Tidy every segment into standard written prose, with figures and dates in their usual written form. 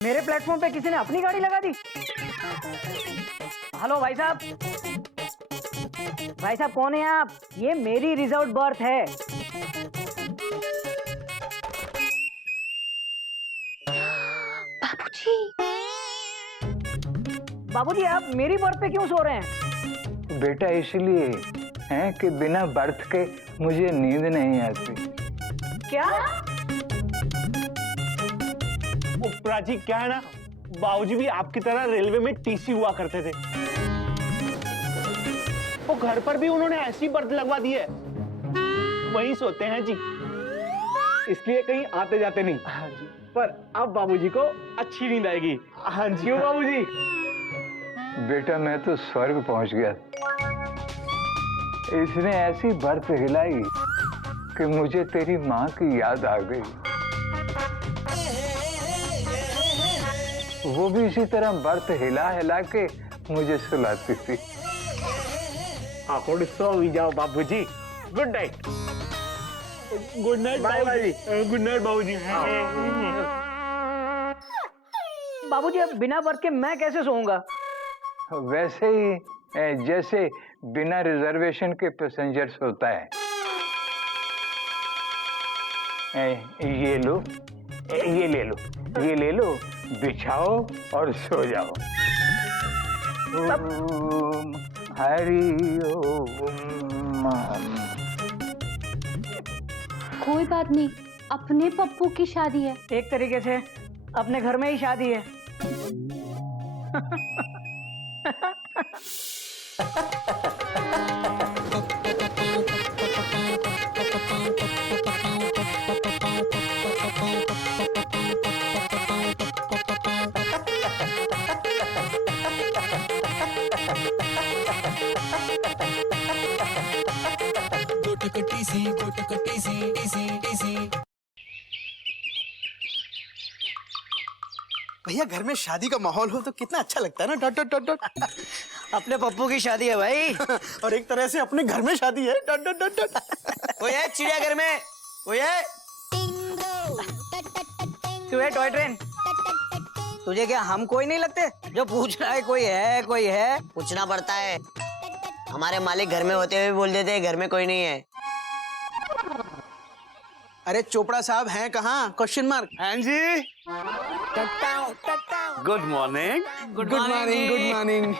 मेरे प्लेटफॉर्म पे किसी ने अपनी गाड़ी लगा दी। हेलो भाई साहब, भाई साहब कौन है आप? ये मेरी रिजर्व बर्थ है। बाबूजी, बाबूजी आप मेरी बर्थ पे क्यों सो रहे हैं? बेटा इसलिए है कि बिना बर्थ के मुझे नींद नहीं आती। क्या? प्राची क्या है ना, बाबूजी भी आपकी तरह रेलवे में टीसी हुआ करते थे। वो घर पर भी उन्होंने ऐसी बर्थ लगवा दी है, वहीं सोते हैं जी, इसलिए कहीं आते जाते नहीं। हाँ जी। पर अब बाबूजी को अच्छी नींद आएगी। हाँ जी। क्यों बाबूजी? बेटा मैं तो स्वर्ग पहुंच गया। इसने ऐसी बर्थ हिलाई कि मुझे तेरी माँ की याद आ गई। वो भी इसी तरह बर्थ हिला हिला के मुझे सुलाती थी। आप सो भी जाओ बाबूजी। Good night. गुड नाइट बाबूजी। गुड नाइट बाबूजी। बाबूजी अब बिना बर्थ के मैं कैसे सोऊंगा? वैसे ही जैसे बिना रिजर्वेशन के पैसेंजर्स होता है। ये लो, ये ले लो, ये ले लो, बिछाओ और सो जाओ। ओम हरि ओम। कोई बात नहीं, अपने पप्पू की शादी है। एक तरीके से अपने घर में ही शादी है। भैया घर में शादी का माहौल हो तो कितना अच्छा लगता है ना। Dot dot dot dot. अपने पप्पू की शादी है भाई। और एक तरह से अपने घर में शादी है। Dot dot dot dot. कोई है चिड़ियाघर में? कोई है? क्यों है टॉय ट्रेन? तुझे क्या हम कोई नहीं लगते जो पूछ रहा है? कोई है, कोई है? पूछना पड़ता है। हमारे मालिक घर में होते हुए बोल देते हैं घर में कोई नहीं है। अरे चोपड़ा साहब हैं कहाँ? Question mark. हाँ जी, good morning. Good morning. Good morning.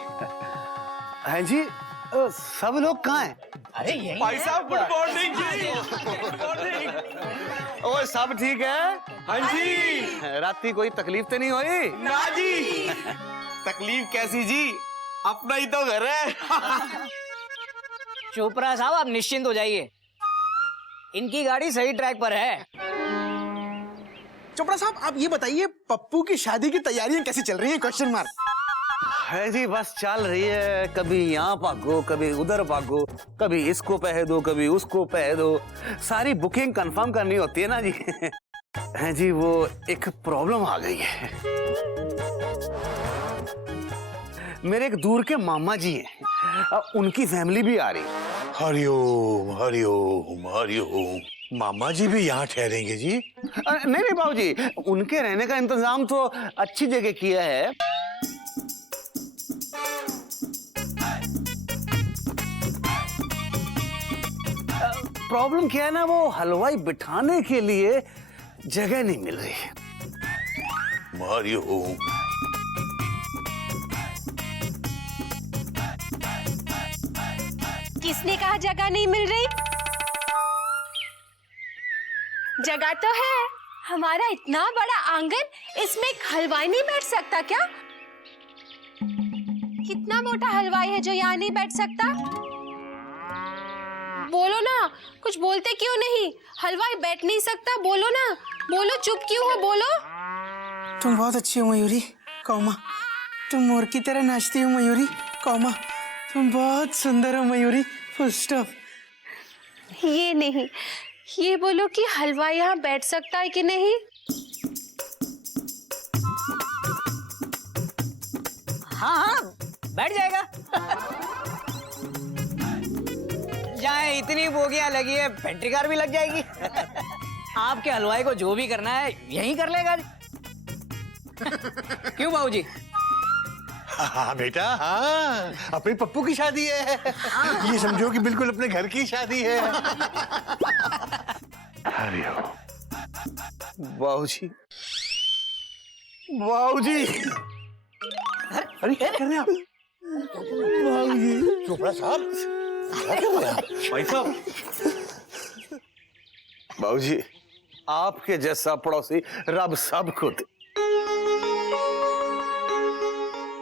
हाँ जी, सब लोग कहाँ हैं? अरे यही भाई साहब गुड मॉर्निंग जी। Good morning. ओ सब ठीक है? हाँ जी। रात की कोई तकलीफ तो नहीं हुई? ना जी। तकलीफ कैसी जी, अपना ही तो घर है। चोपड़ा साहब आप निश्चिंत हो जाइए, इनकी गाड़ी सही ट्रैक पर है। चोपड़ा साहब आप ये बताइए पप्पू की शादी की तैयारियां कैसी चल रही हैं? Question mark. है जी, बस चल रही है। कभी यहाँ भागो, कभी उधर भागो, कभी इसको पह दो, कभी उसको पह दो। सारी बुकिंग कंफर्म करनी होती है ना जी। है जी, वो एक प्रॉब्लम आ गई है। मेरे एक दूर के मामा जी हैं, उनकी फैमिली भी आ रही है। हरिओम हरिओम हरिओम। मामा जी भी यहाँ ठहरेंगे जी? नहीं नहीं बाबू जी, उनके रहने का इंतजाम तो अच्छी जगह किया है। प्रॉब्लम क्या है ना, वो हलवाई बिठाने के लिए जगह नहीं मिल रही है। हरिओम। किसने कहा जगह नहीं मिल रही? जगह तो है, हमारा इतना बड़ा आंगन, इसमें एक हलवाई नहीं बैठ सकता क्या? कितना मोटा हलवाई है जो यहाँ नहीं बैठ सकता? बोलो ना, कुछ बोलते क्यों नहीं? हलवाई बैठ नहीं सकता, बोलो ना, बोलो, चुप क्यों हो, बोलो। तुम बहुत अच्छी हो मयूरी, कौमा। तुम मोर की तरह नाचती हो मयूरी, कौमा। तुम बहुत सुंदर हो मयूरी, फुल स्टॉप। ये नहीं, ये बोलो कि हलवाई यहाँ बैठ सकता है कि नहीं? हाँ हाँ बैठ जाएगा। जहाँ इतनी बोगियां लगी है, पेंट्री कार भी लग जाएगी। आपके हलवाई को जो भी करना है यहीं कर लेगा। क्यों बाबूजी? हाँ बेटा, हाँ अपने पप्पू की शादी है। ये समझो कि बिल्कुल अपने घर की शादी है। हरिओम। बाबूजी, बाबूजी, अरे क्या कर रहे हैं आप? बाबूजी, चोपड़ा साहब, क्या कर रहे हैं आप? भाई साहब, बाबूजी, आपके जैसा पड़ोसी रब सब खुद।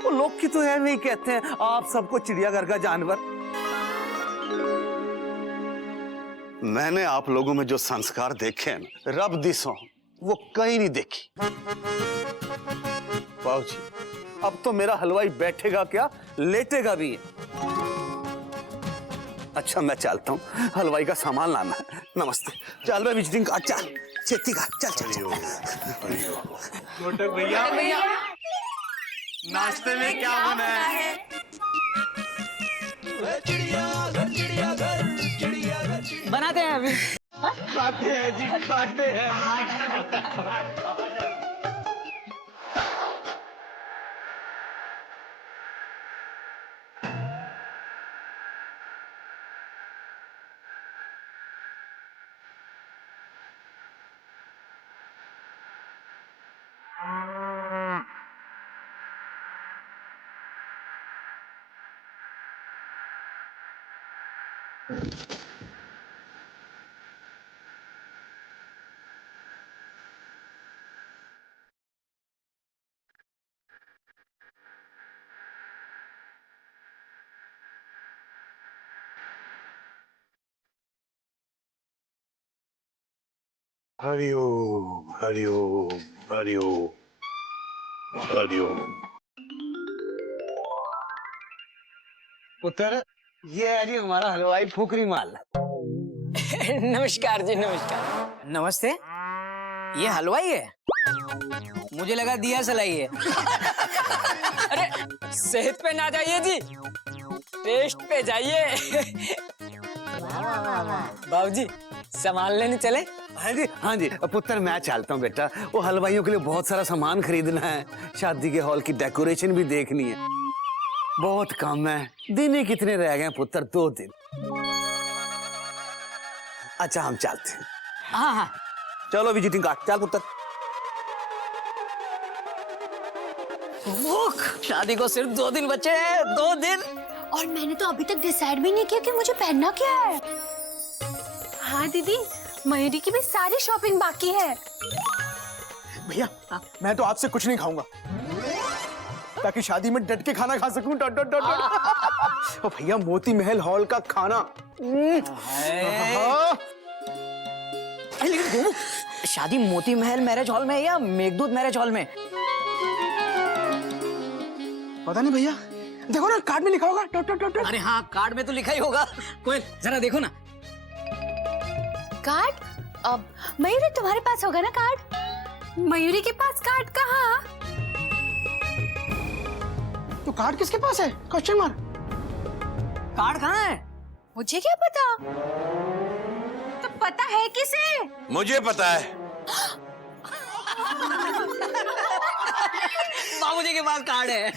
वो लोग की तो है नहीं कहते हैं आप सबको चिड़ियाघर का जानवर। मैंने आप लोगों में जो संस्कार देखे हैं ना, रब दिसों वो कहीं नहीं देखी। बाबूजी, अब तो मेरा हलवाई बैठेगा क्या, लेटेगा भी है। अच्छा मैं चलता हूँ, हलवाई का सामान लाना है। नमस्ते। चल रहा विजिटिंग कार्ड, चल छेती का, चल चल चल। मोटक भैया, नाश्ते में क्या बना है? बनाते हैं अभी। खाते हैं जी, खाते हैं। हरिओम, हरिओम, हरिओम, हरिओम। पुत्र, ये है जी हमारा हलवाई फुकरी माल। नमस्कार जी, नमस्कार। नमस्ते। ये हलवाई है? मुझे लगा दिया सलाई है। अरे सेहत पे ना जाइए जी, टेस्ट पे जाइए। बाबूजी सामान लेने चले? हाँ जी, हाँ जी पुत्र, मैं चलता हूँ बेटा। वो हलवाइयों के लिए बहुत सारा सामान खरीदना है, शादी के हॉल की डेकोरेशन भी देखनी है, बहुत काम है। दिन ही कितने रह गए पुत्र, 2 दिन। अच्छा हम चलते हैं। हाँ हाँ, चलो विजिटिंग कार्ड, चल पुत्र। शादी को सिर्फ 2 दिन बचे हैं, 2 दिन। और मैंने तो अभी तक डिसाइड भी नहीं किया कि मुझे पहनना क्या है। हाँ दीदी, मयूरी की भी सारी शॉपिंग बाकी है। भैया, मैं तो आपसे कुछ नहीं खाऊंगा, ताकि शादी में डट के खाना खा सकूं। डट डट डट डट। और भैया, मोती महल हॉल का खाना। अरे लेकिन गोमू, शादी मोती महल मैरिज हॉल में या मेघदूत मैरिज हॉल में? पता नहीं भैया, देखो ना कार्ड में लिखा होगा। डट डट डट। अरे हाँ, कार्ड में तो लिखा ही होगा। कोई जरा देखो ना। कार्ड? अब मयूरी तुम्हारे पास होगा ना कार्ड? मयूरी के पास कार्ड कहाँ? तो कार्ड किसके पास है? Question mark. कार्ड कहाँ है? मुझे क्या पता? तो पता है किसे? मुझे पता है। बाबूजी के पास कार्ड है।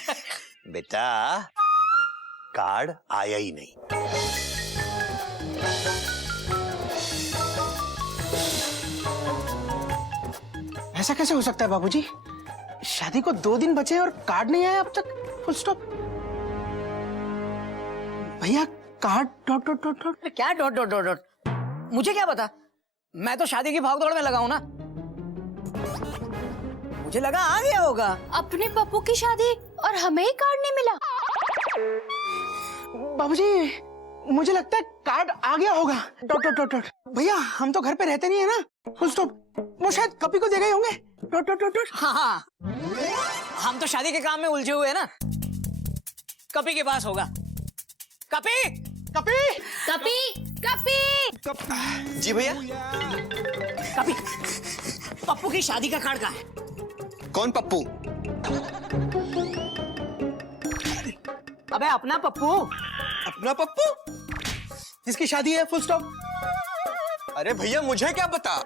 बेटा, कार्ड आया ही नहीं। ऐसा कैसे हो सकता है बाबूजी? शादी को 2 दिन बचे और कार्ड नहीं आया अब तक। Full stop. भैया, card dot dot dot dot. क्या डॉट डॉट डॉट डॉट? मुझे क्या पता, मैं तो शादी की भागदौड़ में लगा हूं ना। मुझे लगा आ गया होगा। अपने पप्पू की शादी और हमें ही कार्ड नहीं मिला। बाबूजी, मुझे लगता है कार्ड आ गया होगा। Dot dot dot dot. भैया, हम तो घर पे रहते नहीं है ना। Full stop. वो शायद कपी को दे गए होंगे। Dot dot dot dot. हाँ हाँ, हम तो शादी के काम में उलझे हुए हैं ना। कपी के पास होगा। कपी, कपी, कपी, कपी। जी भैया। कपी, पप्पू की शादी का कार्ड कहाँ है? कौन पप्पू? अबे अपना पप्पू। अपना पप्पू? जिसकी शादी है। Full stop. अरे भैया, मुझे क्या पता?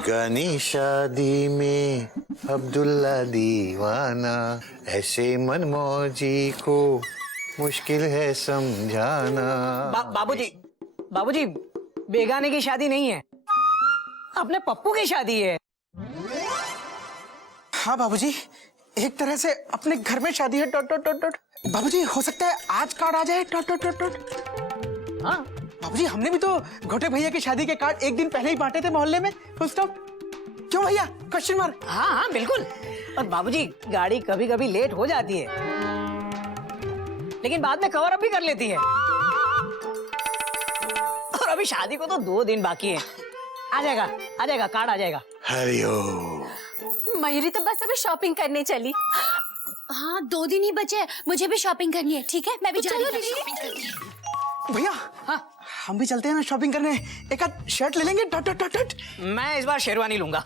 बेगानी शादी में अब्दुल्ला दीवाना, ऐसे मनमौजी को मुश्किल है समझाना। बाबूजी बेगाने की शादी नहीं है, अपने पप्पू की शादी है। हाँ बाबूजी, एक तरह से अपने घर में शादी है। Dot dot dot dot. बाबूजी हो सकता है आज कार्ड आ जाए। Dot dot dot dot. हाँ बाबूजी, हमने भी तो घोटे भैया की शादी के कार्ड एक दिन पहले ही बांटे थे मोहल्ले में। Full stop. क्यों भैया, क्वेश्चन मार्क? हाँ बिल्कुल। और बाबूजी गाड़ी कभी कभी लेट हो जाती है, लेकिन बाद में कवर अप भी कर लेती है। और अभी शादी को तो 2 दिन बाकी है। आ जाएगा कार्ड आ जाएगा। हरिओम। मयूरी तो बस अभी शॉपिंग करने चली। हाँ 2 दिन ही बचे हैं, मुझे भी शॉपिंग करनी है। ठीक है, मैं भी जा रही हूँ शॉपिंग करने। भैया हाँ, हम भी चलते हैं ना शॉपिंग करने। एक आध शर्ट ले लेंगे। Dot dot dot dot. मैं इस बार शेरवानी लूंगा।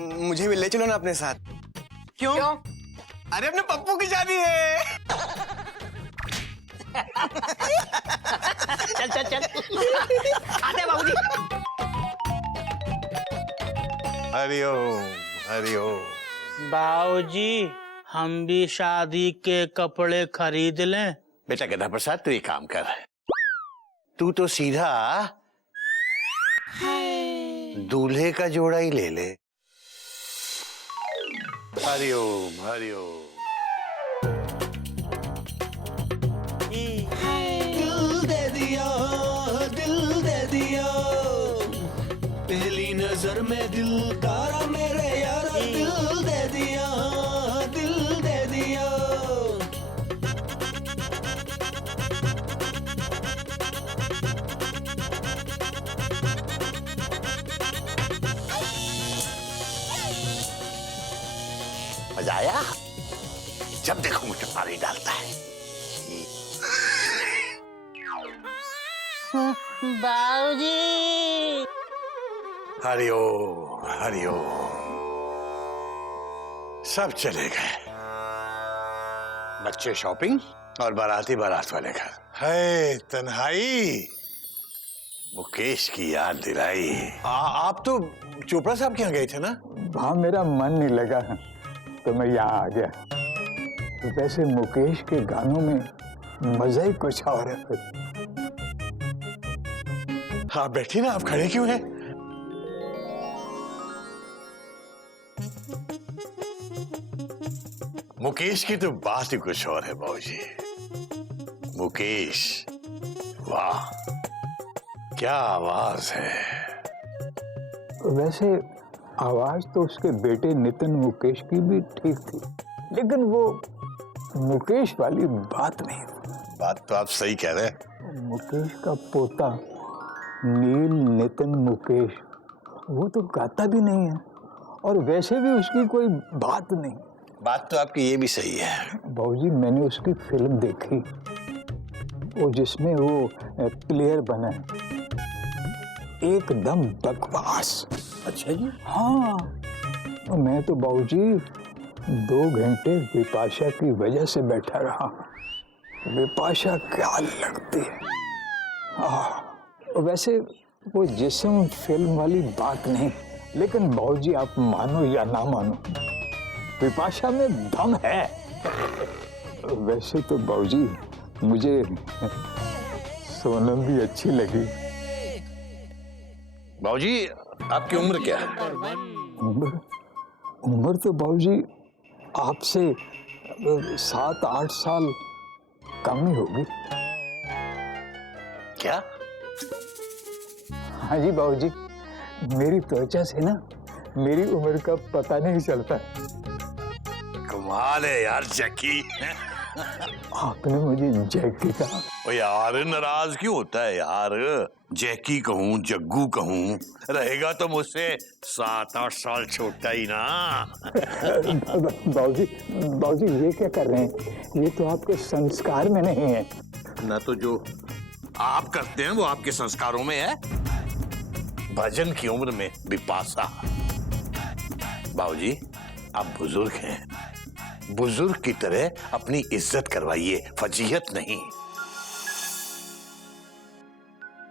मुझे भी ले चलो ना अपने साथ। क्यों? अरे अपने पप्पू की शादी है। चल आते हैं बाबूजी। हरिओम हरिओम। बाबूजी हम भी शादी के कपड़े खरीद लें? बेटा गधा प्रसाद, तू एक काम कर, तू तो सीधा दूल्हे का जोड़ा ही ले ले। हरिओम हरिओम। दिल दे दिया, पहली नजर में दिल तारा मेरे यार। दिल दे दिया, दिल दे दिया। मजा आया? जब देखो मुझे पानी डालता है। बाबूजी हरिओम हरिओम। सब चले गए, बच्चे शॉपिंग और बाराती बारात वाले घर। है तन्हाई मुकेश की याद दिलाई। आप तो चोपड़ा साहब के यहाँ गए थे ना? वहाँ मेरा मन नहीं लगा तो मैं यहाँ आ गया। वैसे मुकेश के गानों में मजा ही कुछ और है। हाँ बैठिए ना, आप खड़े क्यों हैं? मुकेश की तो बात ही कुछ और है बाबूजी। मुकेश, वाह क्या आवाज है। वैसे आवाज तो उसके बेटे नितिन मुकेश की भी ठीक थी, लेकिन वो मुकेश वाली बात नहीं। बात तो आप सही कह रहे हैं। मुकेश का पोता नील नितिन मुकेश, वो तो गाता भी नहीं है और वैसे भी उसकी कोई बात नहीं। बात तो आपकी ये भी सही है। बाबूजी मैंने उसकी फिल्म देखी, वो जिसमें वो प्लेयर बना है, एकदम बकवास। अच्छा जी? हाँ, मैं तो बाबूजी 2 घंटे विपाशा की वजह से बैठा रहा। विपाशा क्या लगती है। वैसे वो जिस्म फिल्म वाली बात नहीं, लेकिन बाबूजी आप मानो या ना मानो, विपाशा में दम है। वैसे तो बाबूजी मुझे सोनम भी अच्छी लगी। बाबूजी आपकी उम्र क्या है? उम्र तो बाबूजी आपसे 7-8 साल कम ही होगी। क्या? हाँ जी बाबूजी, मेरी त्वचा से ना मेरी उम्र का पता नहीं चलता। कमाल है यार जैकी। आपने मुझे जैकी कहा। ओ यार नाराज क्यों होता है यार? जैकी कहूँ जग्गू कहूँ, रहेगा तो मुझसे 7-8 साल छोटा ही ना। बाबूजी ये क्या कर रहे हैं? ये तो आपके संस्कार में नहीं है। ना तो जो आप करते हैं वो आपके संस्कारों में है। भजन की उम्र में विपाशा। बाबूजी आप बुजुर्ग हैं, बुजुर्ग की तरह अपनी इज्जत करवाइए, फजीहत नहीं।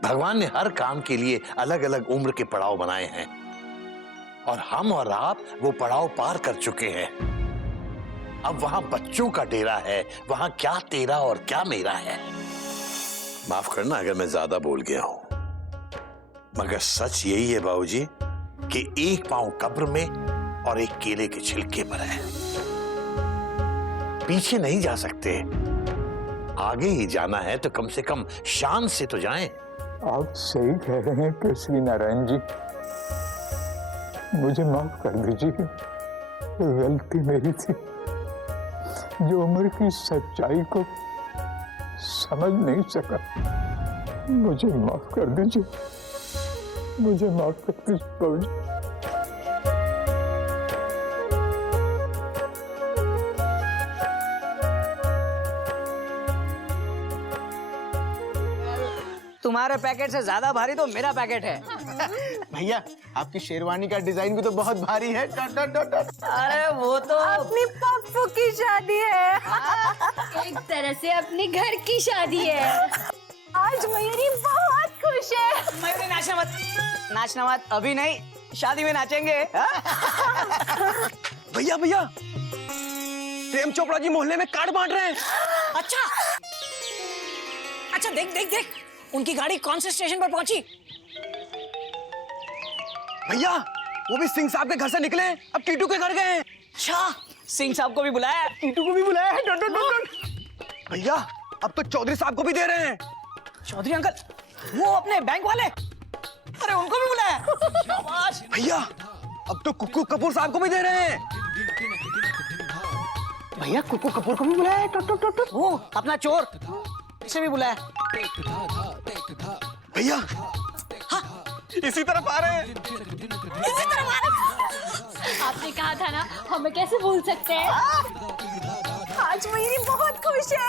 भगवान ने हर काम के लिए अलग अलग उम्र के पड़ाव बनाए हैं। और हम और आप वो पड़ाव पार कर चुके हैं। अब वहां बच्चों का डेरा है, वहां क्या तेरा और क्या मेरा है। माफ करना अगर मैं ज्यादा बोल गया हूं, मगर सच यही है बाबूजी कि एक पांव कब्र में और एक केले के छिलके पर है। पीछे नहीं जा सकते, आगे ही जाना है तो कम से कम शान से तो जाएं। आप सही कह रहे हैं केसरी नारायण जी, मुझे माफ कर दीजिए, गलती मेरी थी। जो उम्र की सच्चाई को समझ नहीं सका, मुझे माफ कर दीजिए, मुझे माफ कर दीजिए बाबूजी। तुम्हारे पैकेट से ज्यादा भारी तो मेरा पैकेट है। भैया आपकी शेरवानी का डिजाइन भी तो बहुत भारी है। अरे वो तो अपनी पप्पू की शादी है। एक तरह से अपने घर की शादी है। आज मयूरी बहुत खुश है। मयूरी नाचना मत, नाचना मत, अभी नहीं, शादी में नाचेंगे। भैया भैया प्रेम चोपड़ा जी मोहल्ले में कार्ड बांट रहे हैं। अच्छा अच्छा, देख देख देख, उनकी गाड़ी कौन से स्टेशन पर पहुंची? भैया वो भी सिंह साहब के घर से निकले, अब टीटू के घर गए हैं। अच्छा, सिंह साहब को भी बुलाया है? टीटू को भी बुलाया है। भैया अब तो चौधरी साहब को भी दे रहे हैं। चौधरी अंकल, वो अपने बैंक वाले? अरे उनको भी बुलाया? शाबाश। भैया अब तो कुक्कू कपूर साहब को भी दे रहे हैं। भैया कुक्कू कपूर को भी बुलाया है। वो अपना चोर, इसे भी बुलाया। भैया हाँ, इसी तरफ आ रहे हैं। इसी तरफ आ रहे। आपने कहा था ना, हमें कैसे भूल सकते हैं। आज मयूरी बहुत खुश है।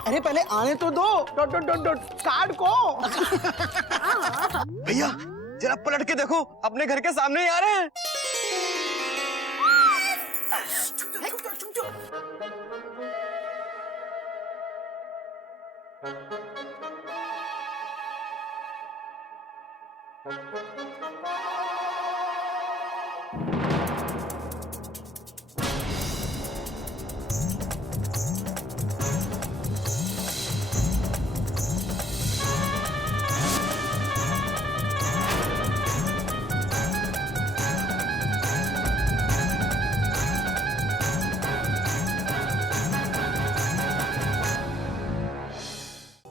अरे पहले आने तो दो कार्ड को। भैया जरा पलट के देखो, अपने घर के सामने ही आ रहे हैं।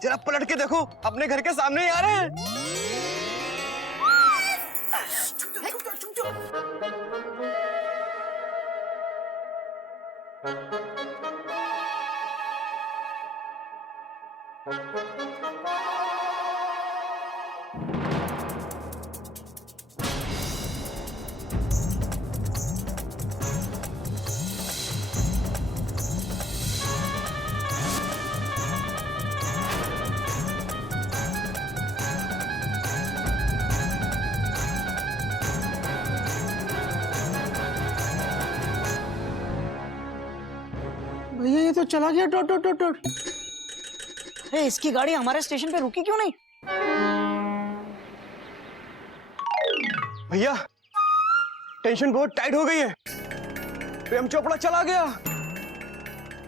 जरा पलट के देखो, अपने घर के सामने ही आ रहे हैं। भैया ये तो चला गया। अरे इसकी गाड़ी हमारे स्टेशन पे रुकी क्यों नहीं? भैया टेंशन बहुत टाइट हो गई है, प्रेम चोपड़ा चला गया।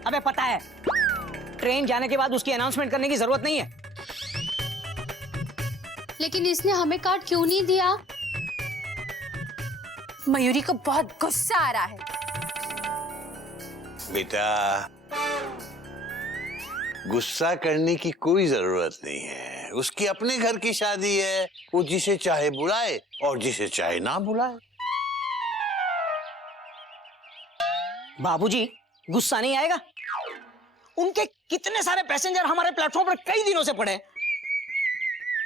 अबे पता है, ट्रेन जाने के बाद उसकी अनाउंसमेंट करने की जरूरत नहीं है। लेकिन इसने हमें कार्ड क्यों नहीं दिया? मयूरी को बहुत गुस्सा आ रहा है। बेटा गुस्सा करने की कोई जरूरत नहीं है, उसकी अपने घर की शादी है, वो जिसे चाहे बुलाए और जिसे चाहे ना बुलाए। बाबूजी गुस्सा नहीं आएगा? उनके कितने सारे पैसेंजर हमारे प्लेटफॉर्म पर कई दिनों से पड़े हैं।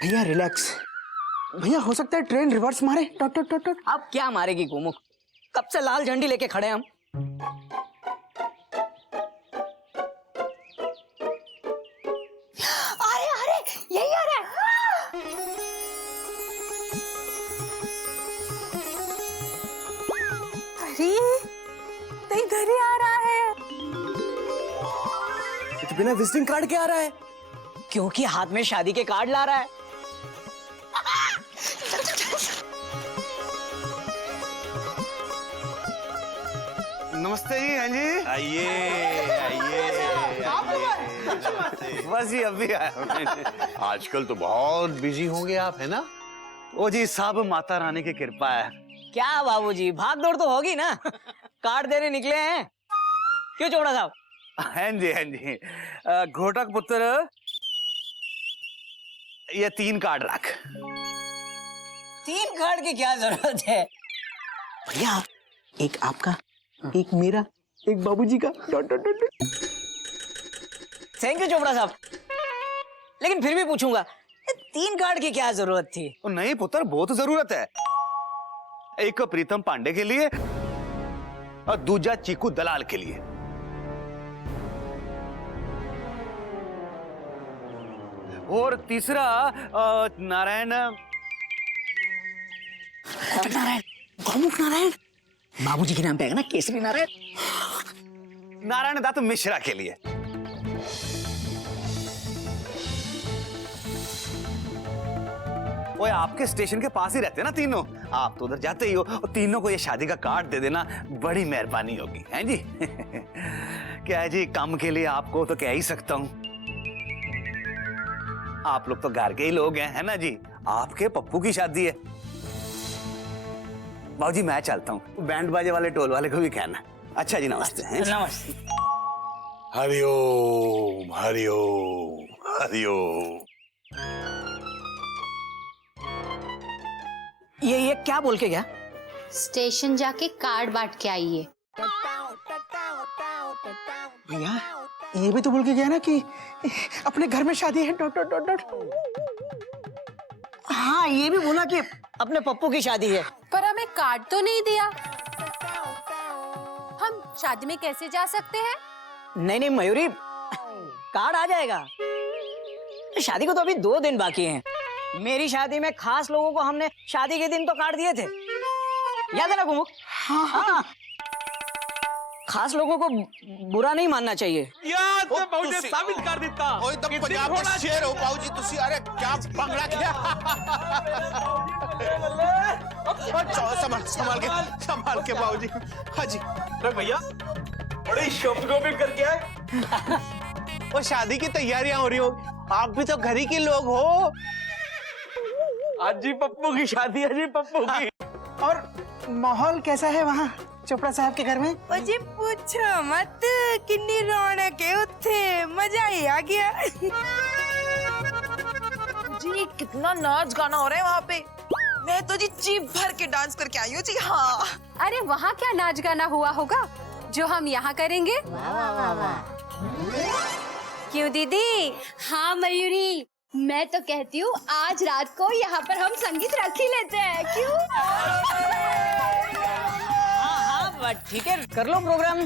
भैया रिलैक्स। भैया हो सकता है ट्रेन रिवर्स मारे। अब क्या मारेगी गोमुख, कब से लाल झंडी लेके खड़े हैं हम। अरे अरे यही आ रहा है। अरे तो इधर ही आ रहा है। तो बिना विजिटिंग कार्ड के आ रहा है? क्योंकि हाथ में शादी के कार्ड ला रहा है। नमस्ते जी। हाँ जी, आइए आइए। बस जी अभी आया। आजकल तो बहुत बिजी होंगे आप, है ना? ओ जी, सब माता रानी की कृपा है। क्या बाबूजी, भाग दौड़ तो होगी ना। कार्ड देने निकले हैं क्यों चोपड़ा साहब? हाँ जी हाँ जी। घोटक पुत्र, ये 3 कार्ड रख। 3 कार्ड की क्या जरूरत है? भैया एक आपका, एक मेरा, एक बाबूजी का। थैंक यू चोपड़ा साहब, लेकिन फिर भी पूछूंगा, 3 कार्ड की क्या जरूरत थी? नहीं पुत्र, बहुत जरूरत है। एक प्रीतम पांडे के लिए और दूजा चीकू दलाल के लिए। और तीसरा नारायण नारायण, गौमुख नारायण, बाबूजी के नाम पे है ना, केसरी नारायण। नारायण दत्त मिश्रा के लिए। ओए, आपके स्टेशन के पास ही रहते हैं ना तीनों, आप तो उधर जाते ही हो। और तीनों को ये शादी का कार्ड दे देना, बड़ी मेहरबानी होगी। हैं जी? क्या है जी, काम के लिए आपको तो कह ही सकता हूँ। आप लोग तो घर के ही लोग हैं, है ना जी? आपके पप्पू की शादी है। बाबूजी मैं चलता हूँ, बैंड बाजे वाले टोल वाले को भी कहना। अच्छा जी, नमस्ते। हैं? नमस्ते। हरिओम हरिओम हरिओम। ये क्या बोल के गया? स्टेशन जाके कार्ड बांट के आइए। भैया ये भी तो बोल के गया ना कि अपने घर में शादी है। Dot dot dot dot. हाँ, ये भी बोला कि अपने पप्पू की शादी है। पर हमें कार्ड तो नहीं दिया। हम शादी में कैसे जा सकते हैं? नहीं मयूरी, कार्ड आ जाएगा। शादी को तो अभी 2 दिन बाकी हैं। मेरी शादी में खास लोगों को हमने शादी के दिन तो कार्ड दिए थे, याद है ना गुमुख? हाँ। खास लोगों को बुरा नहीं मानना चाहिए। साबित कर देता। ओए तो पंजाब के शेर हो बाबूजी तुसी। अरे क्या पंगड़ा किया? संभाल के बाबूजी। हाँ जी। अरे भैया, बड़ी शॉपिंग करके आए। और शादी की तैयारियां हो रही हो, आप भी तो घर ही के लोग हो। आज जी पप्पू की शादी है जी, पप्पू की। और माहौल कैसा है वहाँ चोपड़ा साहब के घर में? मुझे पूछो मत, कितनी रौनक है उत्थे, मजा ही आ गया। जी कितना नाच गाना हो रहा है वहाँ पे। मैं तो जी जीभ भर के डांस करके आई हूँ जी। हाँ। अरे वहाँ क्या नाच गाना हुआ होगा जो हम यहाँ करेंगे? क्यों दीदी? हाँ मयूरी, मैं तो कहती हूँ आज रात को यहाँ पर हम संगीत रख ही लेते हैं, क्यों? हाँ, ठीक है, कर लो प्रोग्राम।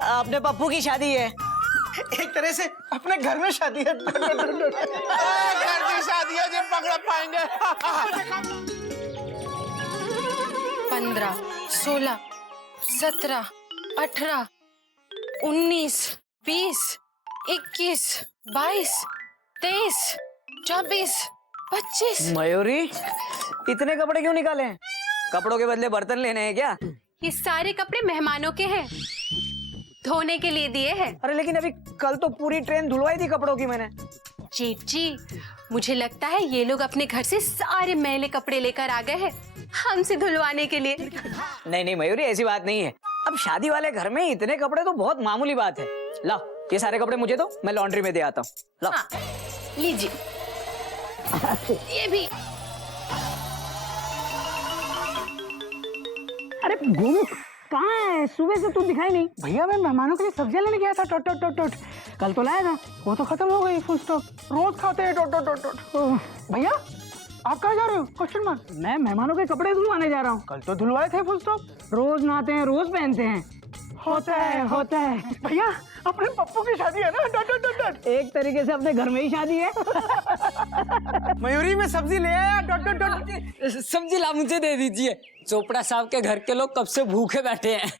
अपने पप्पू की शादी है। एक तरह से अपने घर में शादी है। घर की शादी है जो पकड़ पाएंगे। 15, 16, 17, 18, 19, 20, 21, 22, 23, 24, 25। मयूरी, इतने कपड़े क्यों निकाले हैं? कपड़ों के बदले बर्तन लेने हैं क्या? ये सारे कपड़े मेहमानों के हैं, धोने के लिए दिए हैं। अरे लेकिन अभी कल तो पूरी ट्रेन धुलवाई थी कपड़ों की मैंने। जेठ जी, मुझे लगता है ये लोग अपने घर से सारे मैले कपड़े लेकर आ गए हैं हमसे धुलवाने के लिए। नहीं मयूरी, ऐसी बात नहीं है। अब शादी वाले घर में इतने कपड़े तो बहुत मामूली बात है। लाओ, ये सारे कपड़े मुझे दो, मैं लॉन्ड्री में दे आता हूँ। लाओ। हाँ, लीजिए। ये भी। अरे घूम, कहाँ है? सुबह से तू दिखाई नहीं। भैया मैं मेहमानों के लिए सब्जियां लेने गया था। टोट टोट टोट टोट। कल तो लाया था। वो तो खत्म हो गई, फुल स्टॉप। रोज खाते हैं टोट टोट टोट टोट। भैया आप कहाँ जा रहे हो? Question mark. मैं मेहमानों के कपड़े धुलवाने जा रहा हूँ। कल तो धुलवाए थे, फुल स्टॉप। रोज नहाते हैं, रोज पहनते हैं। होता है। भैया अपने पप्पू की शादी है ना। Dot dot dot dot. एक तरीके से अपने घर में ही शादी है। मयूरी में सब्जी ले आया। Dot dot dot. सब्जी ला मुझे दे दीजिए। चोपड़ा साहब के घर के लोग कब से भूखे बैठे हैं।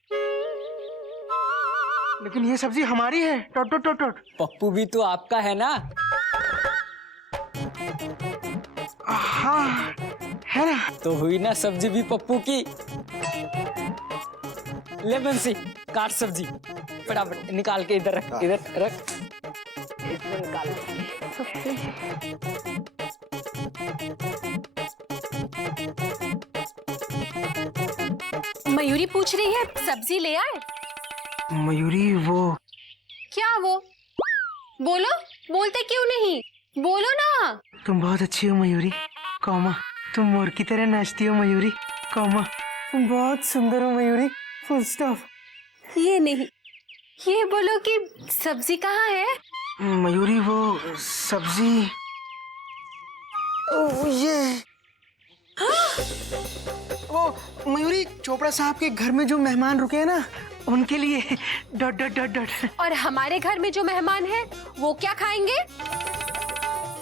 लेकिन ये सब्जी हमारी है। Dot dot dot dot. Pappu भी तो आपका है ना? हाँ है ना। तो हुई ना सब्जी भी पप्पू की। ले बंसी, काट सब्जी फटाफट निकाल के इधर रख, इधर रख। इसमें निकाल मयूरी पूछ रही है सब्जी ले आए? मयूरी वो क्या वो? बोलो, बोलते क्यों नहीं? बोलो ना। तुम बहुत अच्छी हो मयूरी, कौमा तुम मोर की तरह नाचती हो मयूरी, कौमा तुम बहुत सुंदर हो मयूरी, फुल स्टॉप। ये नहीं, ये बोलो कि सब्जी कहाँ है? मयूरी वो सब्जी ये वो मयूरी चोपड़ा साहब के घर में जो मेहमान रुके हैं ना, उनके लिए डॉट डॉट डॉट डॉट। और हमारे घर में जो मेहमान हैं वो क्या खाएंगे?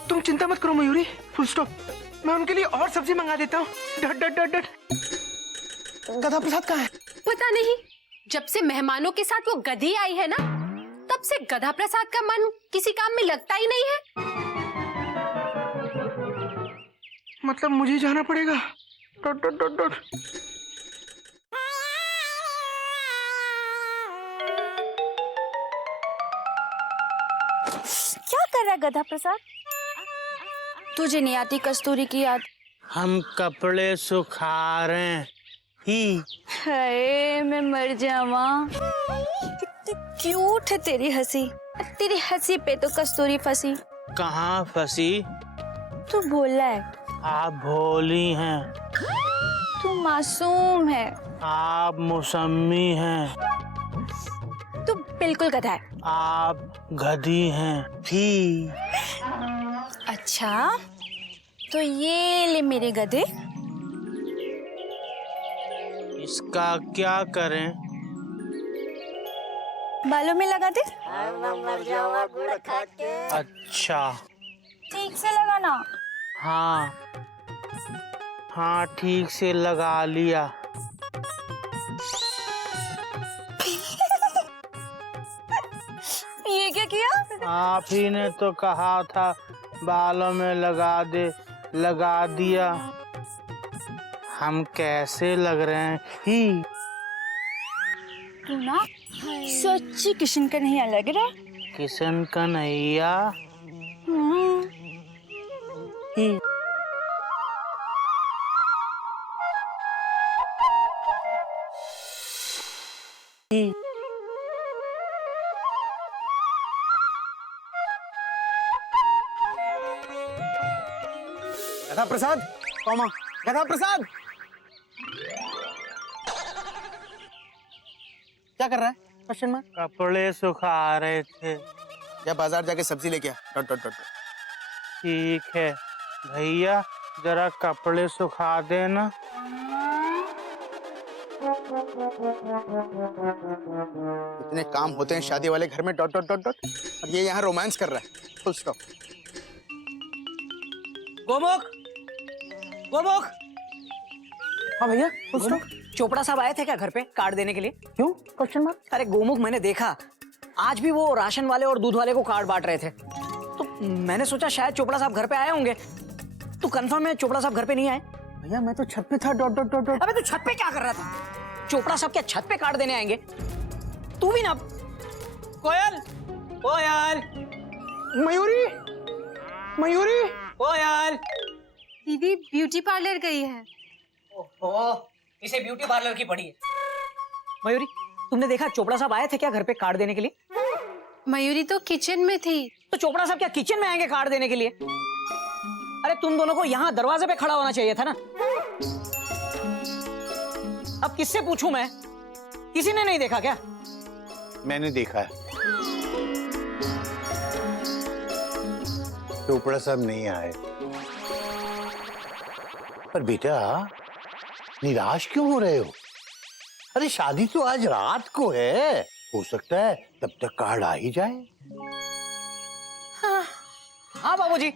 तुम चिंता मत करो मयूरी, फुल स्टॉप। मैं उनके लिए और सब्जी मंगा देता हूँ, डॉट डॉट डॉट डॉट। गधा प्रसाद कहाँ है? पता नहीं, जब से मेहमानों के साथ वो गधी आई है ना, तब से गधा प्रसाद का मन किसी काम में लगता ही नहीं है। मतलब मुझे जाना पड़ेगा, डॉट डॉट डॉट डॉट। क्या कर रहा है गधा प्रसाद? तुझे नहीं आती कस्तूरी की याद? हम कपड़े सुखा रहे हैं ही। हाय मैं मर जावा। कितनी क्यूट है तेरी हंसी, तेरी हंसी पे तो कस्तूरी फंसी। कहाँ फंसी? तू भोला है, आप भोली हैं। तू मासूम है, आप मौसमी हैं। तू बिल्कुल गधा है। आप गधी हैं ही। अच्छा तो ये ले मेरे गधे, इसका क्या करें? बालों में लगा दे। अच्छा ठीक से लगाना। हाँ हाँ ठीक से लगा लिया। ये क्या किया? आप ही ने तो कहा था बालों में लगा दे, लगा दिया। हम कैसे लग रहे हैं ही? तू ना सच्ची किशन का नहीं लग रहा। किशन कन्हैया ही। ही। गधा प्रसाद, कौमा गधा प्रसाद। क्या कर रहा है? Question mark. कपड़े सुखा रहे थे। या बाजार जाके सब्जी लेके आ, डॉट डॉट डॉट। ठीक है भैया, जरा कपड़े सुखा देना। इतने काम होते हैं शादी वाले घर में, डॉट डॉट डॉट डॉट, और ये यहाँ रोमांस कर रहा है, फुल स्टॉप। गोमुख, गोमुख। हाँ भैया, फुल स्टॉप। चोपड़ा साहब आए थे क्या घर पे कार्ड देने के लिए? क्यों? Question mark. अरे गोमुख, मैंने देखा आज भी वो राशन वाले और दूध वाले को कार्ड बांट रहे थे, तो मैंने सोचा शायद चोपड़ा साहब घर पे आए होंगे। तू कंफर्म है चोपड़ा साहब घर पे नहीं आए? भैया मैं तो छत पे था, डॉट डॉट डॉट डॉट। अबे तू छत पे क्या कर रहा था? चोपड़ा साहब क्या छत पे कार्ड देने आएंगे? तू भी ना। कोयल, कोयल, मयूरी, मयूरी, कोयल। दीदी ब्यूटी पार्लर गई है। ओहो, इसे ब्यूटी पार्लर की पड़ी है। मयूरी, तुमने देखा चोपड़ा साहब आए थे क्या घर पे कार्ड देने के लिए? मयूरी तो किचन में थी। तो चोपड़ा साहब क्या किचन में आएंगे कार्ड देने के लिए? अरे तुम दोनों को यहाँ दरवाजे पे खड़ा होना चाहिए था ना। अब किससे पूछूं मैं? किसी ने नहीं देखा क्या? मैंने देखा है, चोपड़ा साहब नहीं आए। पर बेटा निराश क्यों हो रहे हो? अरे शादी तो आज रात को है, हो सकता है तब तक कार्ड आ ही जाए। हाँ बाबूजी,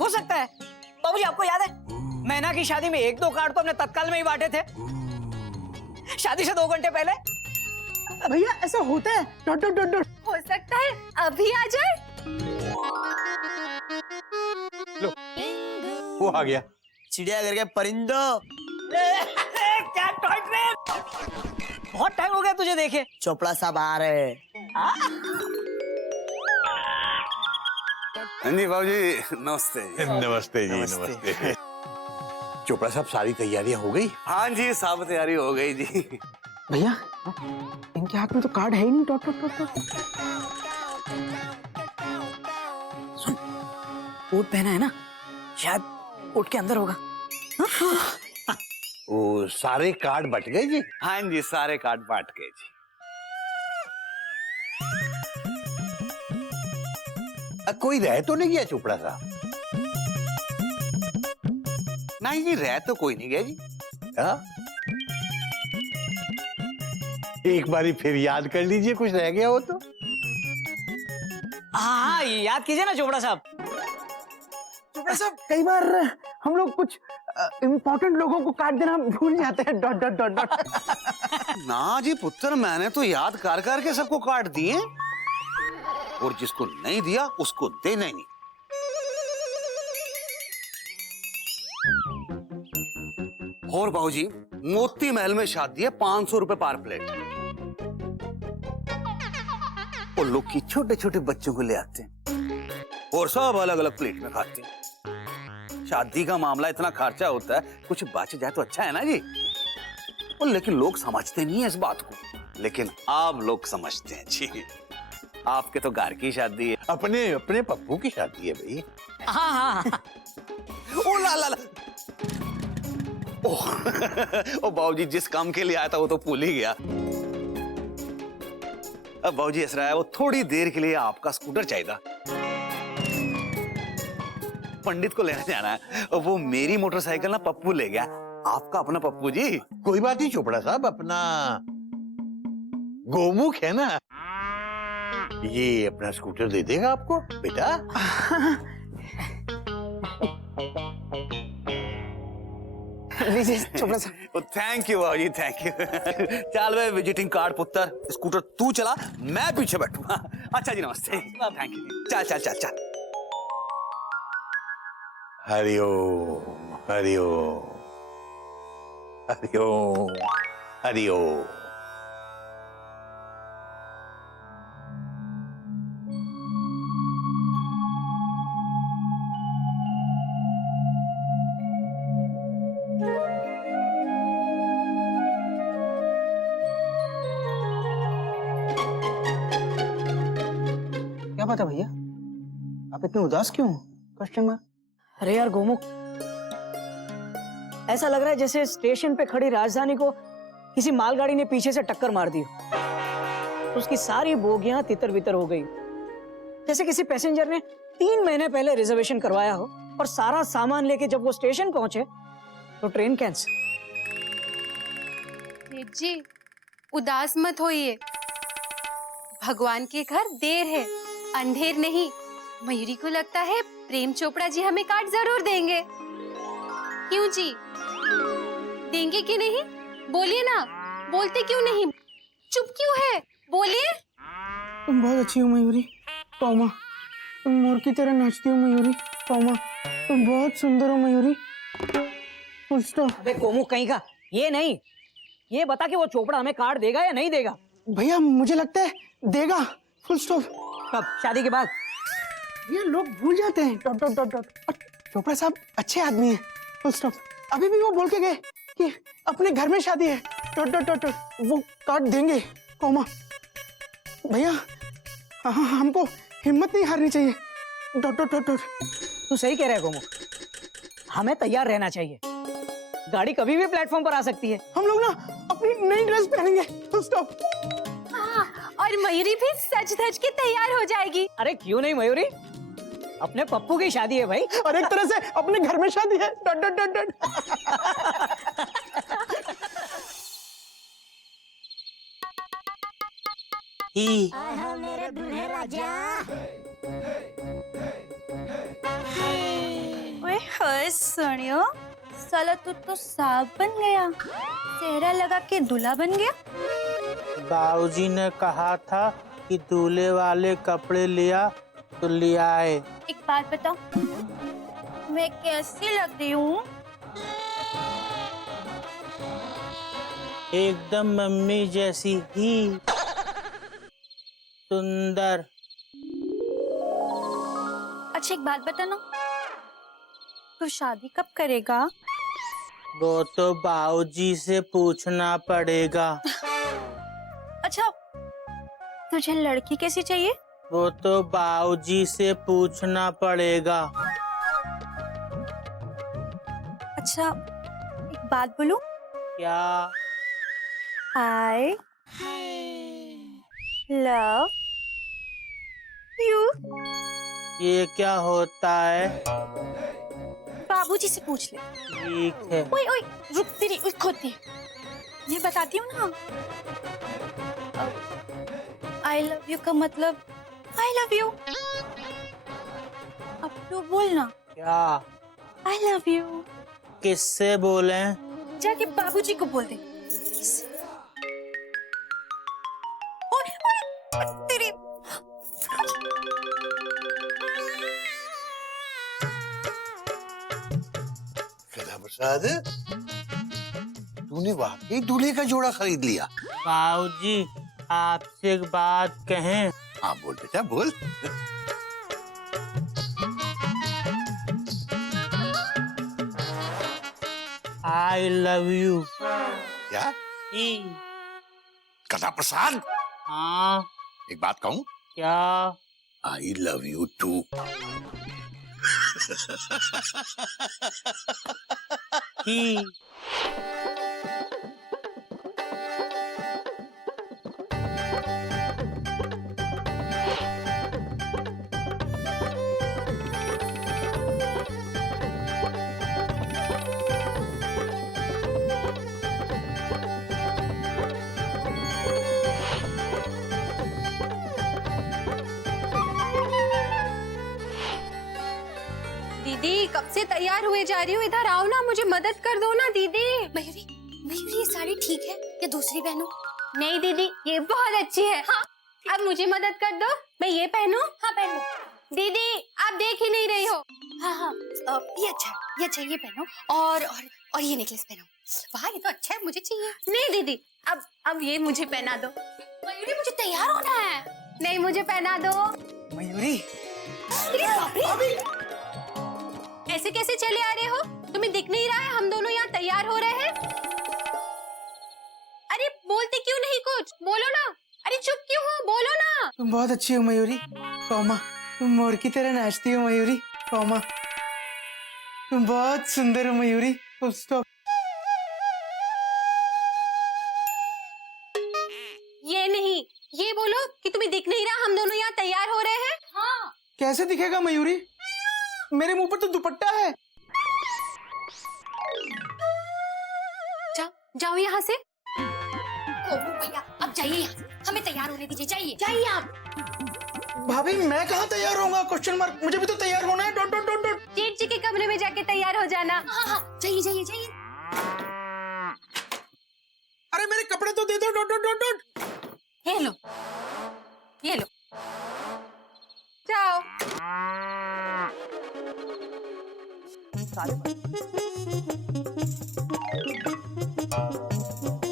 हो सकता है। बाबूजी आपको याद है मैना की शादी में 1-2 कार्ड तो हमने तत्काल में ही बांटे थे, शादी से 2 घंटे पहले। भैया ऐसा होता है, डॉट डॉट डॉट डॉट। हो सकता है अभी आ जाए। लो वो आ गया। चिड़ियाघर के परिंदो। क्या टॉय ट्रेन? बहुत टाइम हो गया तुझे देखे। चोपड़ा साहब आ रहे हैं। हाँ जी बाबूजी, नमस्ते। नमस्ते जी, नमस्ते। चोपड़ा साहब, सारी तैयारियां हो गई? हाँ जी, सब तैयारी हो गई जी। भैया इनके हाथ में तो कार्ड है ही नहीं। Dot dot dot dot. सुन, कोट पहना है ना, शायद कोट के अंदर होगा। वो सारे कार्ड बट गए जी? हाँ जी, सारे कार्ड बांट गए जी। कोई रह तो नहीं गया चोपड़ा साहब? नहीं जी, रह तो कोई नहीं गया जी। हाँ? एक बारी फिर याद कर लीजिए, कुछ रह गया हो तो। हाँ, याद कीजिए ना चोपड़ा साहब। चोपड़ा साहब, कई बार हम लोग कुछ इम्पोर्टेंट लोगों को कार्ड देना भूल जाते हैं। Dot dot dot dot. ना जी पुत्र, मैंने तो याद कर करके सबको कार्ड दिए, और जिसको नहीं दिया उसको देना ही नहीं। और बाबूजी, मोती महल में शादी है, 500 रुपए पर प्लेट। और लोग की छोटे छोटे बच्चों को ले आते हैं और सब अलग अलग प्लेट में खाते हैं। शादी का मामला इतना खर्चा होता है, कुछ बच जाए तो अच्छा है ना जी। और लेकिन लोग समझते नहीं है इस बात को, लेकिन आप लोग समझते हैं जी। आपके तो घर की शादी है। अपने अपने पप्पू की शादी है भाई। हाँ हाँ। ओ ला ला ला। ओ बाबूजी, जिस काम के लिए आया था वो तो भूल ही गया। अब बाबूजी ऐसा है, वो थोड़ी देर के लिए आपका स्कूटर चाहिए। पंडित को लेने जाना है, और वो मेरी मोटरसाइकिल ना पप्पू ले गया। आपका अपना पप्पू जी। कोई बात नहीं चोपड़ा साहब, अपना गोमुख है ना, ये अपना स्कूटर दे देगा आपको बेटा। लीजिए चोपड़ा साहब। थैंक यू बाबूजी, थैंक यू। चल वे विजिटिंग कार्ड पुत्र, स्कूटर तू चला, मैं पीछे बैठूंगा। अच्छा जी, नमस्ते। Thank you. चल चल चल चल। हरिओम हरिओम हरिओम हरिओम। क्या बात है भैया, आप इतने उदास क्यों? Question mark. अरे यार गोमुख, ऐसा लग रहा है जैसे स्टेशन पे खड़ी राजधानी को किसी मालगाड़ी ने पीछे से टक्कर मार दी। उसकी सारी बोगियां तितर बितर हो गई। जैसे किसी पैसेंजर ने 3 महीने पहले रिजर्वेशन करवाया हो और सारा सामान लेके जब वो स्टेशन पहुंचे तो ट्रेन कैंसिल। सेठ जी, उदास मत होइए। भगवान के घर देर है, अंधेर नहीं। मयूरी को लगता है प्रेम चोपड़ा जी हमें कार्ड जरूर देंगे। क्यों जी, देंगे कि नहीं? बोलिए ना, बोलते क्यों नहीं? चुप क्यों है? बोलिए। तुम बहुत अच्छी हो मयूरी, पौमा। तुम मोर की तरह नाचती हो मयूरी, पौमा। तुम बहुत सुंदर हो मयूरी। Full stop. अबे गोमुख कहीं का, ये नहीं, ये बता कि वो चोपड़ा हमें कार्ड देगा या नहीं देगा? भैया मुझे लगता है देगा। Full stop. कब? शादी के बाद? ये लोग भूल जाते हैं। Dot dot dot dot. Chopra साहब अच्छे आदमी हैं। Full stop. अभी भी वो बोल के गए कि अपने घर में शादी है। Dot dot dot dot. वो कार्ड देंगे, कॉमा। भैया हमको हिम्मत नहीं हारनी चाहिए। Dot dot dot dot. तू सही कह रहा है गोमुख, हमें तैयार रहना चाहिए। गाड़ी कभी भी प्लेटफॉर्म पर आ सकती है। हम लोग ना अपनी नई ड्रेस पहनेंगे। Full stop. हाँ, और मयूरी भी सज धज के तैयार हो जाएगी। अरे क्यों नहीं मयूरी, अपने पप्पू की शादी है भाई। और एक तरह से अपने घर में शादी है। Dot dot dot dot. मेरे दूल्हे राजा। ओए हर्ष सोनियो, साला तू तो सांप बन गया, सेहरा लगा के दूल्हा बन गया। बाबूजी ने कहा था कि दूल्हे वाले कपड़े लिया तो लिया है। एक बात बताओ, मैं कैसी लग रही हूँ? एकदम मम्मी जैसी ही सुंदर। अच्छा एक बात बता ना, तू शादी कब करेगा? वो तो बाबूजी से पूछना पड़ेगा। अच्छा तुझे लड़की कैसी चाहिए? वो तो बाबूजी से पूछना पड़ेगा। अच्छा एक बात बोलूं? क्या? I love you। ये क्या होता है? बाबूजी से पूछ ले। ठीक है। ओए ओए रुक, तेरी खोती ये बताती हूँ ना। आई लव यू का मतलब आई लव यू। अब तू बोलना। क्या? I love you. किससे बोले? जाके बाबूजी को बोल दे। ओए ओए तेरी सदा प्रसाद, तूने वाकई दूल्हे का जोड़ा खरीद लिया? बाबूजी आपसे एक बात कहें? हाँ बोल बेटा बोल। I love you. क्या? कथा प्रसाद, हाँ एक बात कहूँ? क्या? I love you too. ही दीदी कब से तैयार हुए जा रही हूँ, इधर आओ ना, मुझे मदद कर दो ना दीदी। मयूरी, मयूरी ये साड़ी ठीक है या दूसरी पहनूं? नहीं दीदी ये बहुत अच्छी है। हाँ अब मुझे मदद कर दो, मैं ये पहनूं? हाँ पहन लो। दीदी आप देख ही नहीं रही हो। हाँ हाँ ये अच्छा ये पहनो और ये नेकलेस पहनो। वाह ये तो अच्छा है, मुझे चाहिए। नहीं दीदी अब ये मुझे पहना दो। मयूरी मुझे तैयार होना है। नहीं मुझे पहना दो। मयूरी ऐसे कैसे चले आ रहे हो? तुम्हें दिख नहीं रहा है हम दोनों यहाँ तैयार हो रहे हैं? अरे बोलते क्यों नहीं कुछ? बोलो ना। अरे चुप क्यों हो? बोलो ना। तुम बहुत अच्छी हो मयूरी। कौमा तुम मोर की तरह नाचती हो मयूरी। कौमा तुम बहुत सुंदर हो मयूरी। Full stop. ये नहीं, ये बोलो कि तुम्हें दिख नहीं रहा हम दोनों यहाँ तैयार हो रहे हैं। हाँ कैसे दिखेगा मयूरी? मेरे मुंह पर तो दुपट्टा है। जाओ यहाँ से। भैया अब जाइए यहाँ से, हमें तैयार होने दीजिए। जाइए आप। भाभी मैं कहाँ तैयार होऊंगा? Question mark. मुझे भी तो तैयार होना है। Dot dot dot dot. जेठ जी के कमरे में जाके तैयार हो जाना। हाँ जाइए। अरे मेरे कपड़े तो दे दो। Dot dot dot dot. ये लो जाओ।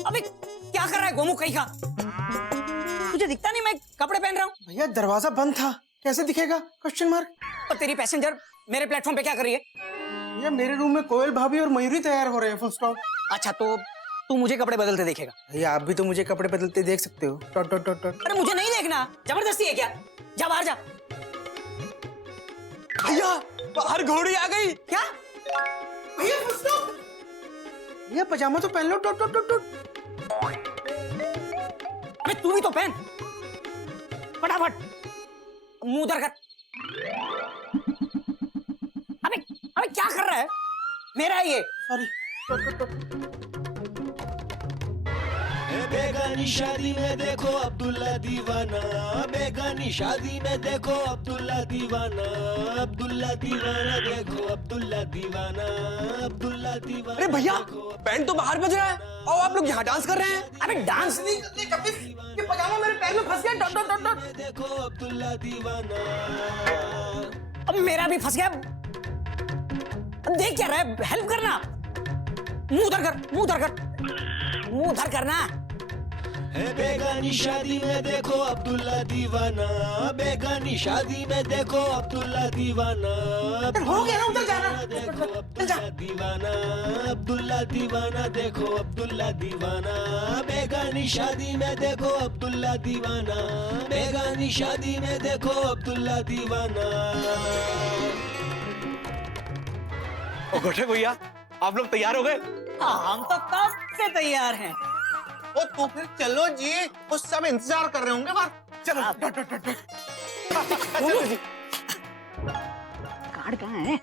अबे क्या कर रहा है गोमू कहीं का? तुझे दिखता नहीं मैं कपड़े पहन रहा हूँ? भैया दरवाजा बंद था, कैसे दिखेगा? Question mark. और तेरी पैसेंजर मेरे प्लेटफॉर्म पे क्या कर रही है? भैया मेरे रूम में कोयल भाभी और मयूरी तैयार हो रहे हैं। Full stop. अच्छा तो तू मुझे कपड़े बदलते देखेगा? भैया आप भी तो मुझे कपड़े बदलते देख सकते हो। Dot dot dot dot. अरे मुझे नहीं देखना, जबरदस्ती है क्या? जा बाहर जा। भैया बाहर घोड़ी आ गई। क्या? भैया फुल स्टॉप। भैया पजामा तो पहन लो। Dot dot dot dot. अबे तू भी तो पहन फटाफट। मुंह उधर कर। अबे क्या कर रहा है? मेरा है ये। सॉरी। बेगानी शादी में देखो अब्दुल्ला दीवाना, बेगानी शादी में देखो अब्दुल्ला दीवाना, अब्दुल्ला दीवाना देखो अब्दुल्ला दीवाना, अब्दुल्ला दीवाना। अरे भैया बैंड तो बाहर बज रहा है और आप लोग यहाँ डांस कर रहे हैं। अबे डांस नहीं, ये पजामा मेरे पैर में फंस गया। Dot dot dot dot. देखो अब्दुल्ला दीवाना। अब मेरा भी फंस गया। अब देख क्या रहा है? हेल्प करना। मुंह उधर कर, मुंह उधर कर। मुंह उधर करना। है बेगानी शादी में देखो अब्दुल्ला दीवाना, बेगानी शादी में देखो अब्दुल्ला दीवाना। हो गया ना, उधर जाना। देखो अब्दुल्ला दीवाना, अब्दुल्ला दीवाना देखो अब्दुल्ला दीवाना, बेगानी शादी में देखो अब्दुल्ला दीवाना, बेगानी शादी में देखो अब्दुल्ला दीवाना। ओ गोटे भैया, आप लोग तैयार हो गए? हम तो कब से तैयार हैं। ओ तो फिर चलो जी, उस सब इंतजार कर रहे होंगे बाहर। चलो चलो जी। कार्ड कहाँ है?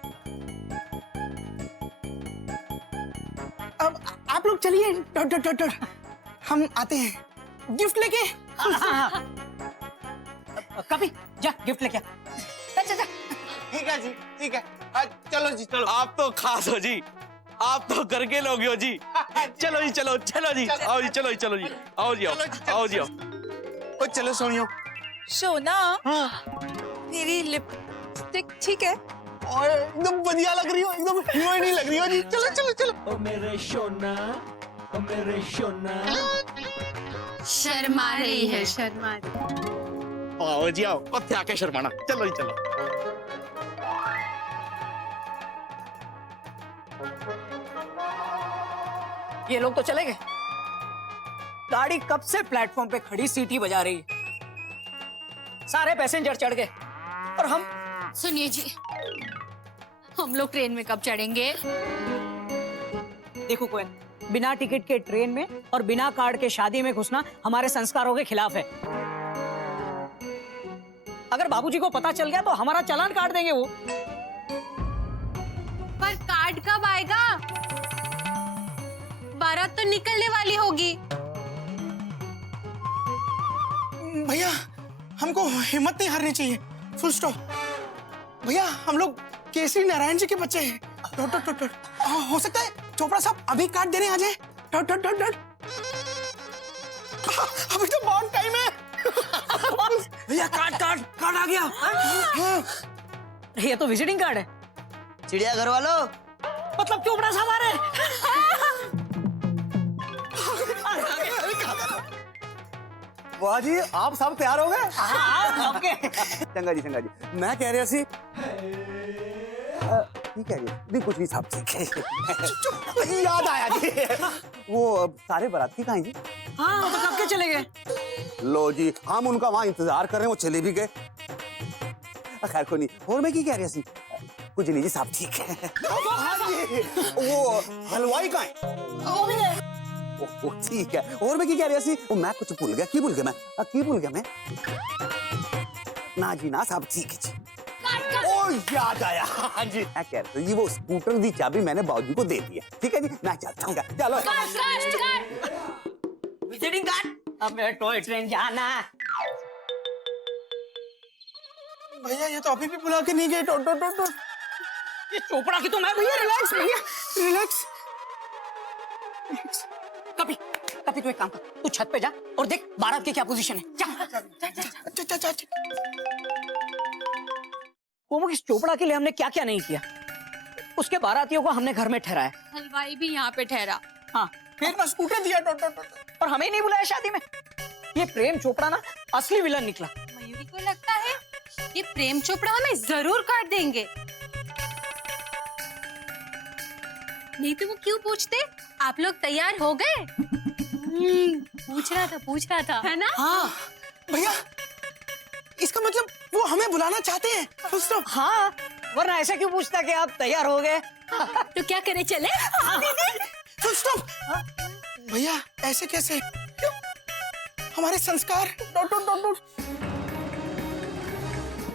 अब आप लोग चलिए, डॉट डॉट डॉट डॉट। हम आते हैं गिफ्ट लेके। कभी जा गिफ्ट लेके आ। ठीक है जी, ठीक है। चलो जी चलो। आप तो खास हो जी, आप तो घर के लोग हो जी। चलो जी चलो, चलो जी, आओ जी, चलो जी, चलो जी, आओ जी, आओ जी, आओ। ओ चलो सोनियो। सोना, तेरी लिपस्टिक ठीक है? और एकदम बढ़िया लग रही हो, एकदम हीरोइन लग रही हो जी। चलो चलो चलो। ओ मेरे सोना, ओ मेरे सोना। शर्मा रही है, शर्मा रही। आओ जी आओ, कत्थे आके शर्माना। चलो जी चलो। ये लोग तो चले गए। गाड़ी कब से प्लेटफॉर्म पे खड़ी सीटी बजा रही है। सारे पैसेंजर चढ़ गए और हम। सुनिए जी, हम लोग ट्रेन में कब चढ़ेंगे? देखो कोई बिना टिकट के ट्रेन में और बिना कार्ड के शादी में घुसना हमारे संस्कारों के खिलाफ है। अगर बाबूजी को पता चल गया तो हमारा चालान काट देंगे वो। पर कार्ड कब आएगा? बारात तो निकलने वाली होगी। भैया हमको हिम्मत नहीं हारनी चाहिए, फुल स्टॉप। भैया हम लोग केसरी नारायण जी के बच्चे हैं। Dot dot dot dot. हो सकता है चोपड़ा साहब अभी कार्ड देने आ जाए। Dot dot dot dot. अभी तो बहुत टाइम है। भैया कार्ड कार्ड कार्ड आ गया। ये तो विजिटिंग कार्ड है। चिड़ियाघर वालों, मतलब चोपड़ा साहब आ रहे हैं। वाह जी, आप सब तैयार हो गए? ओके। चंगा जी, चंगा जी। मैं कह रहा सी ठीक है जी, नहीं कुछ नहीं साहब, ठीक है। याद आया जी, वो सारे बाराती कहाँ हैं जी? हाँ तो कब के चले गए? लो जी, हम उनका वहाँ इंतजार कर रहे हैं, वो चले भी गए। खैर कोई नहीं। और मैं क्या कह रही सी? कुछ नहीं जी साहब, ठीक है। वो हलवाई कहाँ है? ओ ठीक है। और मैं क्या कह रही सी? वो मैं कुछ भूल गया। की भूल गया मैं? ना जी ना साहब, ठीक है जी। ओ याद आया। हाँ जी, मैं कह रहा था जी, वो स्कूटर की चाबी मैंने बाबूजी को दे दिया। ठीक है जी, मैं चलता हूँ। चलो विजिटिंग कार्ड। अब मेरा टॉय ट्रेन जाना। भैया ये तो अभी भी बुला के नहीं गए। Dot dot dot dot. ये चोपड़ा की तो मैं। भैया रिलैक्स, भैया रिलैक्स। कभी कभी तू एक काम कर, तू छत पे जा और देख बारात की क्या पोजीशन है। जा। कोमो, इस चोपड़ा के लिए हमने क्या क्या नहीं किया। उसके बारातियों को हमने घर में ठहराया, हलवाई भी यहाँ पे ठहरा। हाँ फिर मैं स्कूटर दिया। Dot dot dot. और हमें नहीं बुलाया शादी में। ये प्रेम चोपड़ा ना असली विलन निकला। मयूरी को लगता है ये प्रेम चोपड़ा हमें जरूर काट देंगे। नहीं तो वो क्यों पूछते? आप लोग तैयार हो गए? पूछ रहा था, है ना? हाँ भैया, इसका मतलब वो हमें बुलाना चाहते हैं। Full stop. हाँ, वरना ऐसा क्यों पूछता कि आप तैयार हो गए? तो क्या करे, चले? Full stop. भैया ऐसे कैसे? क्यों? हमारे संस्कार। Dot dot dot dot.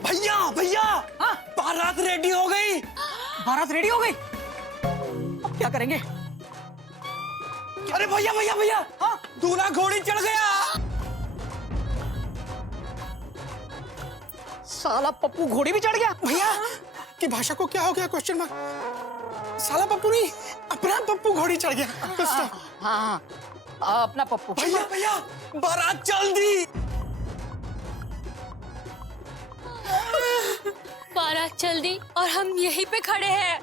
भैया हाँ? बारात रेडी हो गई। बारात रेडी हो गई? अब क्या करेंगे? अरे भैया हाँ? दूल्हा घोड़ी चढ़ गया। साला पप्पू घोड़ी भी चढ़ गया। भैया की भाषा को क्या हो गया? Question mark. साला पप्पू नहीं, अपना पप्पू घोड़ी चढ़ गया। हाँ, अपना पप्पू। भैया बारात चल दी। बारात चल दी और हम यहीं पे खड़े हैं।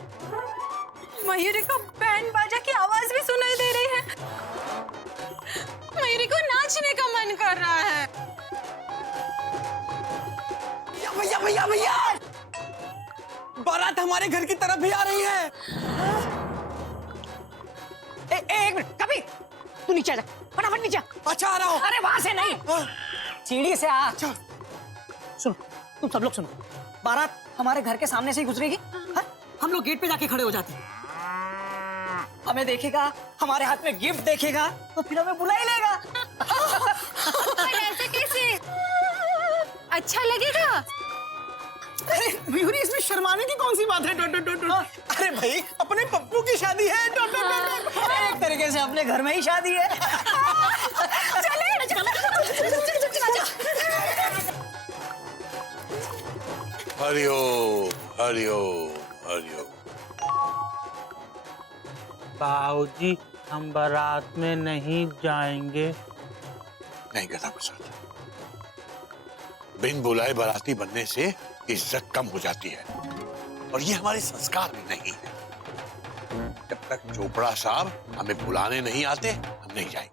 मयूरी को बैंड बाजा की आवाज भी सुनाई दे रही है। मयूरी को नाचने का मन कर रहा है। भैया भैया भैया, बारात हमारे घर की तरफ भी आ रही है। एक मिनट, कभी तू नीचे आ जा, फटाफट नीचे। अच्छा आ रहा हूँ। अरे वहां से नहीं, सीढ़ी से आ। सुनो, तुम सब लोग सुनो, बारात हमारे घर के सामने से ही गुजरेगी। हाँ? हम लोग गेट पे जाके खड़े हो जाते हैं। हमें देखेगा, हमारे हाथ में गिफ्ट देखेगा, तो फिर हमें बुला ही लेगा। पर ऐसे कैसे अच्छा लगेगा? अरे मयूरी, इसमें शर्माने की कौन सी बात है? अरे भाई, अपने पप्पू की शादी है। एक तरीके से अपने घर में ही शादी है। हरिओम हरिओम हरिओम। बाबूजी, हम बारात में नहीं जाएंगे। नहीं गधा प्रसाद, बिन बुलाए बाराती बनने से इज्जत कम हो जाती है और ये हमारे संस्कार में नहीं है। जब तक चोपड़ा साहब हमें बुलाने नहीं आते, हम नहीं जाएंगे।